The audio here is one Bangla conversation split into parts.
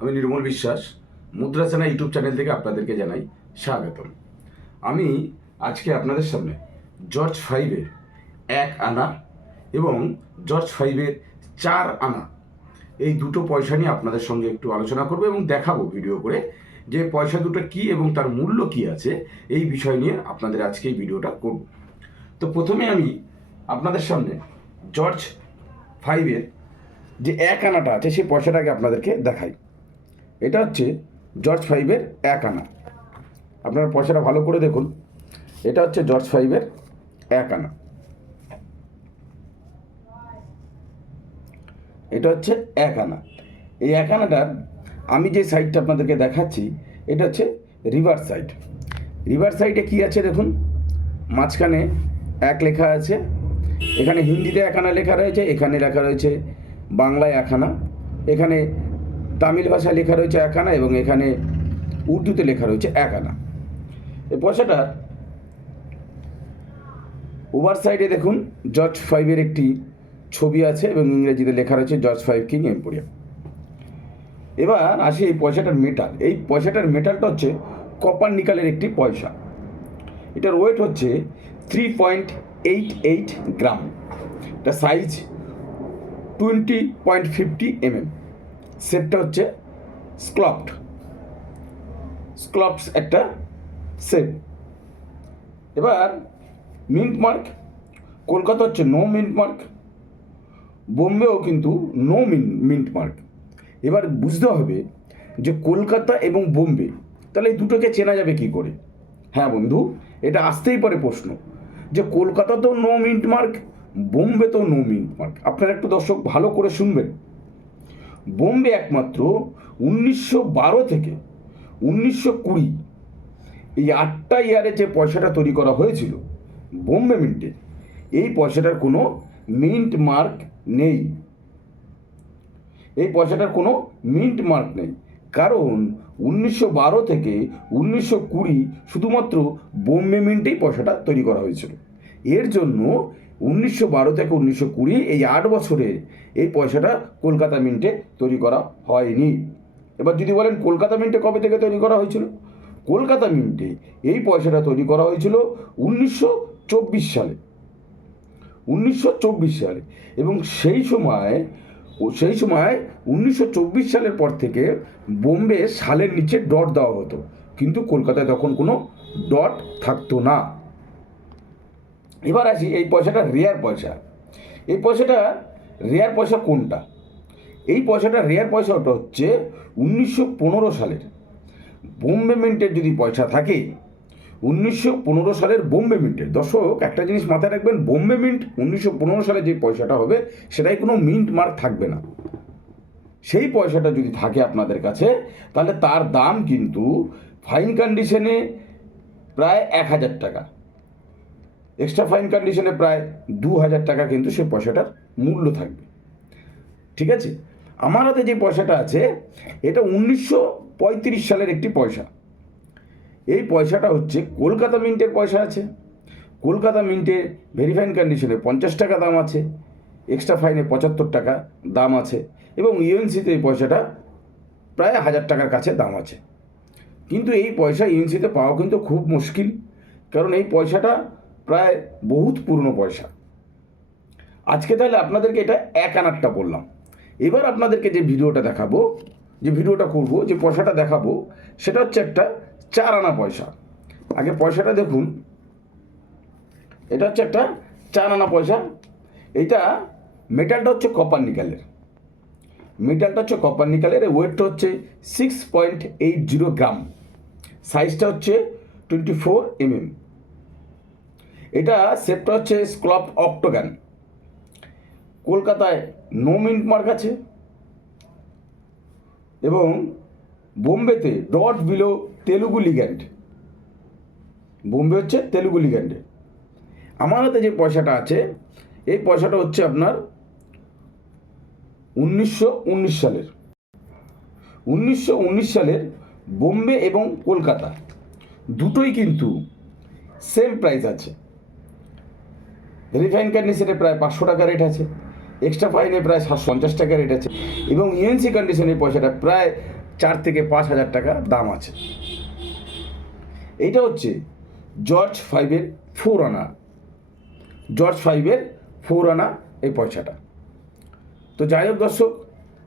আমি নির্মল বিশ্বাস, মুদ্রা মুদ্রাসেনা ইউটিউব চ্যানেল থেকে আপনাদেরকে জানাই স্বাগতম। আমি আজকে আপনাদের সামনে জর্জ ফাইভের এক আনা এবং জর্জ ফাইভের চার আনা এই দুটো পয়সা নিয়ে আপনাদের সঙ্গে একটু আলোচনা করব এবং দেখাবো ভিডিও করে যে পয়সা দুটো কি এবং তার মূল্য কি আছে এই বিষয় নিয়ে আপনাদের আজকে এই ভিডিওটা করব। তো প্রথমে আমি আপনাদের সামনে জর্জ ফাইভের যে এক আনাটা আছে সেই পয়সাটাকে আপনাদেরকে দেখাই। এটা হচ্ছে জর্জ ফাইভের এক আনা। আপনারা পয়সাটা ভালো করে দেখুন। এটা হচ্ছে জর্জ ফাইভের এক আনা। এটা হচ্ছে এক আনা। এই এক আনাটার আমি যে সাইডটা আপনাদেরকে দেখাচ্ছি, এটা হচ্ছে রিভার সাইড। রিভার সাইডে কী আছে দেখুন? মাঝখানে এক লেখা আছে। এখানে হিন্দিতে এক আনা লেখা রয়েছে, এখানে লেখা রয়েছে বাংলায় এক আনা। এখানে তামিল ভাষায় লেখা রয়েছে এক আনা এবং এখানে উর্দুতে লেখা রয়েছে এক আনা। এই পয়সাটার ওভার সাইডে দেখুন, জর্জ ফাইভের একটি ছবি আছে এবং ইংরেজিতে লেখা রয়েছে জর্জ ফাইভ কিং এম্পোরিয়াম। এবার আসি এই পয়সাটার মেটাল। এই পয়সাটার মেটালটা হচ্ছে কপার নিকালের একটি পয়সা। এটার ওয়েট হচ্ছে three point eight eight gram. এটা size twenty point fifty MM সেটটা হচ্ছে স্ক্লপড স্ক্লপস একটা সেট এবার মিন্ট মার্ক কলকাতা হচ্ছে নো মিন্ট মার্ক বোম্বেও কিন্তু নো মিন মিন্ট মার্ক এবার বুঝতে হবে যে কলকাতা এবং বোম্বে, তাহলে এই দুটোকে চেনা যাবে কি করে? হ্যাঁ বন্ধু, এটা আসতেই পারে প্রশ্ন যে কলকাতা তো নো মিন্ট মার্ক বোম্বে তো নো মিন্ট মার্ক আপনারা একটু দর্শক ভালো করে শুনবেন। বোম্বে একমাত্র উনিশশো বারো থেকে উনিশশো কুড়ি এই আটটা ইয়ারে যে পয়সাটা তৈরি করা হয়েছিল, বোম্বে মিন্টে, এই পয়সাটার কোনো মিন্ট মার্ক নেই। এই পয়সাটার কোনো মিন্ট মার্ক নেই। কারণ উনিশশো বারো থেকে উনিশশো কুড়ি শুধুমাত্র বোম্বে মিন্টেই পয়সাটা তৈরি করা হয়েছিল। এর জন্য উনিশশো বারো থেকে উনিশশো কুড়ি, এই আট বছরে এই পয়সাটা কলকাতা মিন্টে তৈরি করা হয়নি। এবার যদি বলেন কলকাতা মিন্টে কবে থেকে তৈরি করা হয়েছিল? কলকাতা মিন্টে এই পয়সাটা তৈরি করা হয়েছিল উনিশশো চব্বিশ সালে। উনিশশো চব্বিশ সালে এবং সেই সময়, ও সেই সময় উনিশশো চব্বিশ সালের পর থেকে বোম্বে সালের নিচে ডট দেওয়া হতো। কিন্তু কলকাতায় তখন কোনো ডট থাকতো না। এবার আসি, এই পয়সাটা রেয়ার পয়সা। এই পয়সাটা রেয়ার পয়সা কোনটা? এই পয়সাটা রেয়ার পয়সা ওটা হচ্ছে উনিশশো পনেরো সালের। বোম্বে মিন্টের যদি পয়সা থাকে, উনিশশো পনেরো সালের বোম্বে মিন্টের। দর্শক, একটা জিনিস মাথায় রাখবেন, বোম্বে মিন্ট উনিশশো পনেরো সালে যে পয়সাটা হবে সেটাই কোনো মিন্ট মার্ক থাকবে না। সেই পয়সাটা যদি থাকে আপনাদের কাছে, তাহলে তার দাম কিন্তু ফাইন কন্ডিশনে প্রায় এক হাজার টাকা। এক্সট্রা ফাইন কন্ডিশনে প্রায় দু হাজার টাকা কিন্তু সে পয়সাটার মূল্য থাকবে। ঠিক আছে? আমার হাতে যে পয়সাটা আছে, এটা উনিশশো পঁয়ত্রিশ সালের একটি পয়সা। এই পয়সাটা হচ্ছে কলকাতা মিন্টের পয়সা আছে। কলকাতা মিন্টে ভেরিফাইন কন্ডিশনে পঞ্চাশ টাকা দাম আছে এক্সট্রা ফাইনে পঁচাত্তর টাকা দাম আছে এবং ইউএনসিতে এই পয়সাটা প্রায় হাজার টাকার কাছে দাম আছে। কিন্তু এই পয়সা ইউএনসিতে পাওয়া কিন্তু খুব মুশকিল। কারণ এই পয়সাটা প্রায় বহুত পুরনো পয়সা। আজকে তাহলে আপনাদেরকে এটা এক আনারটা বললাম। এবার আপনাদেরকে যে ভিডিওটা দেখাবো, যে ভিডিওটা করব, যে পয়সাটা দেখাবো, সেটা হচ্ছে একটা চার আনা পয়সা। আগে পয়সাটা দেখুন। এটা হচ্ছে একটা চার আনা পয়সা। এটা মেটালটা হচ্ছে কপার নিকালের মেটালটা হচ্ছে কপার নিকেলের ওয়েটটা হচ্ছে six point eight zero gram সাইজটা হচ্ছে টোয়েন্টি ফোর এমএম এটা শেপটা হচ্ছে স্ক্লপ অক্টোগান কলকাতায় নো মিন্ট মার্ক আছে। এবং বোম্বেতে dot below Telugu legend Bombay হচ্ছে তেলুগু লিগ্যান্ডে আমার হাতে যে পয়সাটা আছে, এই পয়সাটা হচ্ছে আপনার উনিশশো উনিশ সালের। উনিশশো উনিশ সালের বোম্বে এবং কলকাতা। দুটোই কিন্তু সেম প্রাইস আছে। রিফাইন কন্ডিশনে প্রায় পাঁচশো টাকা রেট আছে। এক্সট্রা ফাইনে প্রায় সাতশো পঞ্চাশ টাকা রেট আছে। এবং ইএনসি কন্ডিশনের পয়সাটা প্রায় চার থেকে পাঁচ হাজার টাকা দাম আছে। এইটা হচ্ছে জর্জ ফাইভের ফোর আনা জর্জ ফাইভের ফোর আনা এই পয়সাটা। তো যাই হোক দর্শক,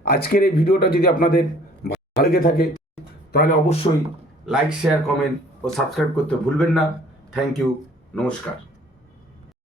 আজকের এই ভিডিওটা যদি আপনাদের ভালো লেগে থাকে, তাহলে অবশ্যই লাইক শেয়ার কমেন্ট ও সাবস্ক্রাইব করতে ভুলবেন না। থ্যাংক ইউ নমস্কার।